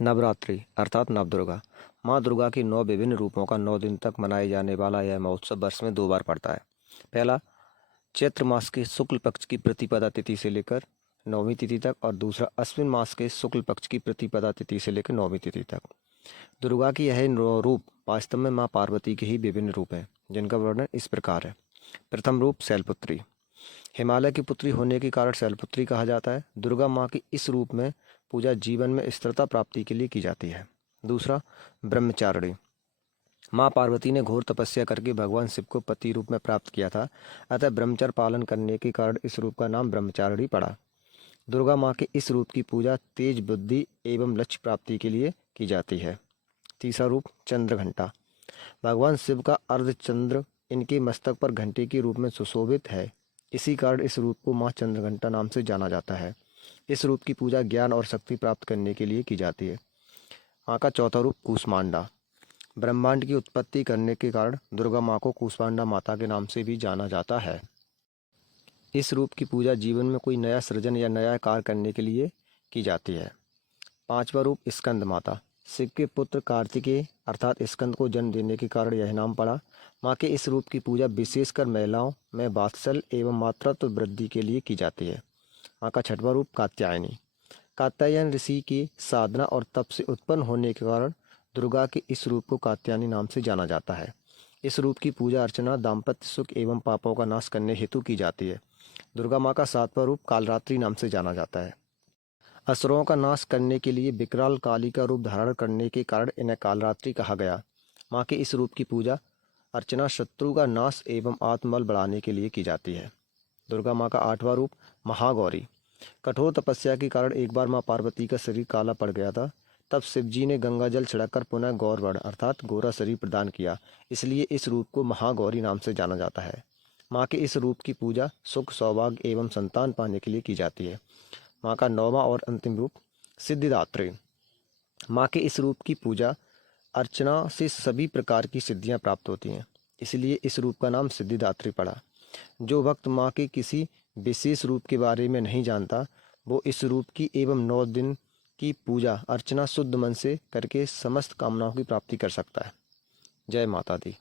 नवरात्रि अर्थात नवदुर्गा माँ दुर्गा की 9 विभिन्न रूपों का 9 दिन तक मनाए जाने वाला यह महोत्सव वर्ष में 2 बार पड़ता है। पहला, चैत्र मास के शुक्ल पक्ष की प्रतिपदा तिथि से लेकर 9वीं तिथि तक और दूसरा अश्विन मास के शुक्ल पक्ष की प्रतिपदा तिथि से लेकर 9वीं तिथि तक। दुर्गा की यह रूप वास्तव में माँ पार्वती के ही विभिन्न रूप हैं, जिनका वर्णन इस प्रकार है। प्रथम रूप शैलपुत्री। हिमालय की पुत्री होने के कारण शैलपुत्री कहा जाता है। दुर्गा माँ की इस रूप में पूजा जीवन में स्थिरता प्राप्ति के लिए की जाती है। दूसरा, ब्रह्मचारिणी। माँ पार्वती ने घोर तपस्या करके भगवान शिव को पति रूप में प्राप्त किया था, अतः ब्रह्मचर्य पालन करने के कारण इस रूप का नाम ब्रह्मचारिणी पड़ा। दुर्गा माँ के इस रूप की पूजा तेज बुद्धि एवं लक्ष्य प्राप्ति के लिए की जाती है। तीसरा रूप चंद्रघंटा। भगवान शिव का अर्धचंद्र इनके मस्तक पर घंटे के रूप में सुशोभित है, इसी कारण इस रूप को माँ चंद्रघंटा नाम से जाना जाता है। इस रूप की पूजा ज्ञान और शक्ति प्राप्त करने के लिए की जाती है। माँ का चौथा रूप कूष्मांडा। ब्रह्मांड की उत्पत्ति करने के कारण दुर्गा माँ को कूष्मांडा माता के नाम से भी जाना जाता है। इस रूप की पूजा जीवन में कोई नया सृजन या नया कार्य करने के लिए की जाती है। पांचवा रूप स्कंद माता। शिव के पुत्र कार्तिकेय अर्थात स्कंद को जन्म देने के कारण यह नाम पड़ा। माँ के इस रूप की पूजा विशेषकर महिलाओं में वात्सल्य एवं मातृत्व वृद्धि के लिए की जाती है। माँ का छठवां रूप कात्यायनी। कात्यायन ऋषि की साधना और तप से उत्पन्न होने के कारण दुर्गा के इस रूप को कात्यायनी नाम से जाना जाता है। इस रूप की पूजा अर्चना दाम्पत्य सुख एवं पापों का नाश करने हेतु की जाती है। दुर्गा माँ का सातवां रूप कालरात्रि नाम से जाना जाता है। असुरों का नाश करने के लिए विकराल काली का रूप धारण करने के कारण इन्हें कालरात्रि कहा गया। माँ के इस रूप की पूजा अर्चना शत्रु का नाश एवं आत्मबल बढ़ाने के लिए की जाती है। दुर्गा माँ का आठवां रूप महागौरी। कठोर तपस्या के कारण एक बार माँ पार्वती का शरीर काला पड़ गया था, तब शिवजी ने गंगा जल छिड़ककर पुनः गौरवर्ण अर्थात गोरा शरीर प्रदान किया, इसलिए इस रूप को महागौरी नाम से जाना जाता है। माँ के इस रूप की पूजा सुख सौभाग्य एवं संतान पाने के लिए की जाती है। माँ का नौवां और अंतिम रूप सिद्धिदात्री। माँ के इस रूप की पूजा अर्चना से सभी प्रकार की सिद्धियां प्राप्त होती हैं, इसलिए इस रूप का नाम सिद्धिदात्री पड़ा। जो भक्त माँ के किसी विशेष रूप के बारे में नहीं जानता, वो इस रूप की एवं 9 दिन की पूजा अर्चना शुद्ध मन से करके समस्त कामनाओं की प्राप्ति कर सकता है। जय माता दी।